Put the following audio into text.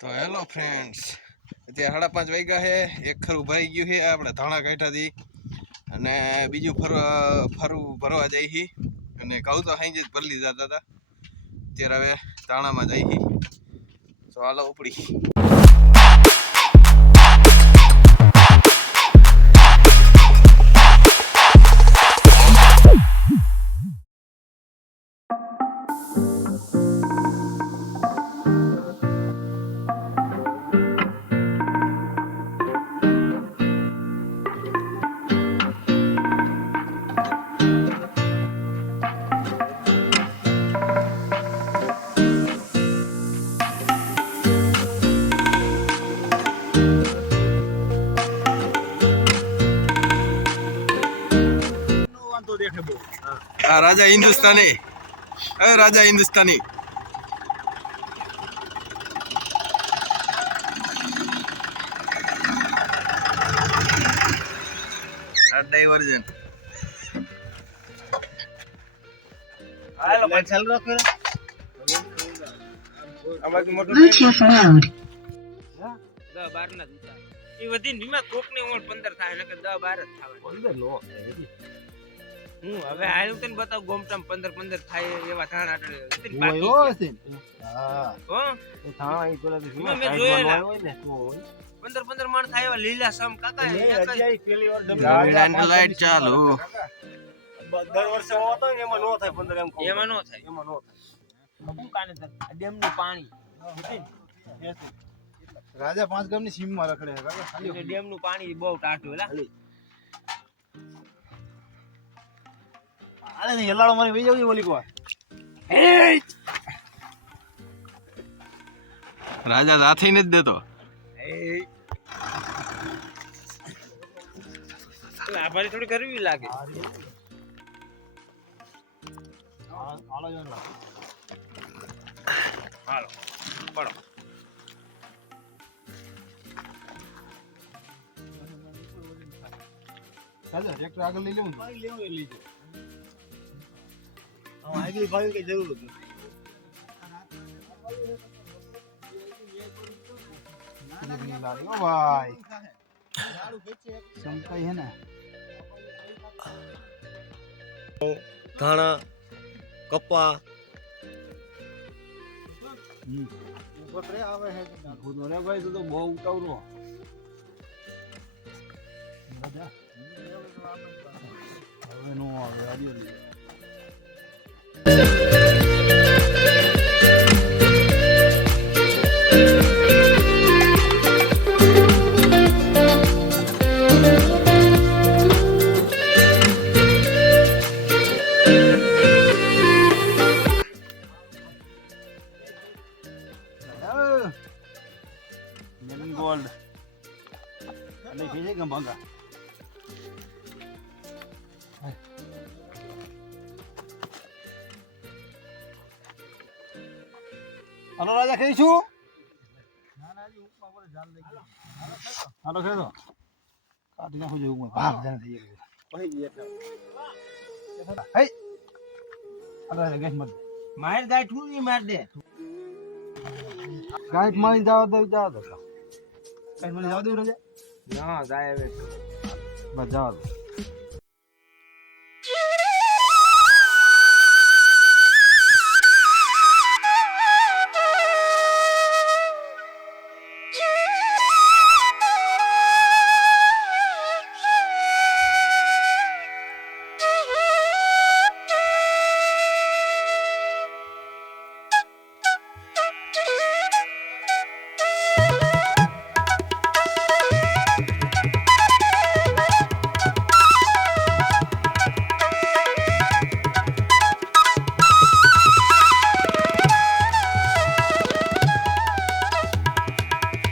તો hello friends, અત્યારે 5:30 વાગ્યા છે. એક ખરું ભરાઈ ગયું છે આપણે ધાણા કાઢ્યાથી, અને બીજું ફરવું ભરવા જાય છે. અને ઘઉં તો સાંજે જ ભરી લીધા હતા. અત્યારે હવે ધાણામાં જાય છે. તો હાલો ઉપડી. राजा हिंदुस्तानी, राजा हिंदुस्तानी. डाइवर्जन હવે આયું તને બતાવ ગોમટામ 15 થાય એવા ધાણા આટલે મેં જોયેલા 15 માણ થાય એવા લીલા સમ કાકા लाइट चालू દર વર્ષે હોતો ને એમાં નો થાય 15 એમાં નો થાય હું કાને ડેમ નું પાણી રાજા 5 ગામની સીમમાં રખડે છે કાકા. ખાલી ડેમ નું પાણી બહુ ટાઢું એલા આલે ને હેલાળો મારી વઈ જાવજી ઓલી કો. राजा हाथी नहीं देतो. આભારી થોડી કરવી લાગે. હાલો પડો. રાજા ટ્રેક્ટર આગળ લઈ લેવું લેજો. આગળ ભાઈ કઈ જરૂર નથી. ભાઈ સંકાઈ હે ને ધાણા કપા ઉપરે આવે છે ભૂનો ભાઈ તું તો બહુ ઉતાવળો. રાજા હવે નો આવે આડિયો લે. ગોલ્ડ અને કીજે ગંભાગા હાલો રાજા ખાઈશું. હાલો ખેડો કાઢી નાખો જેવું ભાગ જાને થઈ ગયું. હે હાલો રાજા ગેસ મત માર ગાય ઠુની માર દે. ગાઈટ મારી જાવ દો ગાઈટ મારી જાવ દો રાજા ના જાય હવે બસ જાવ દો.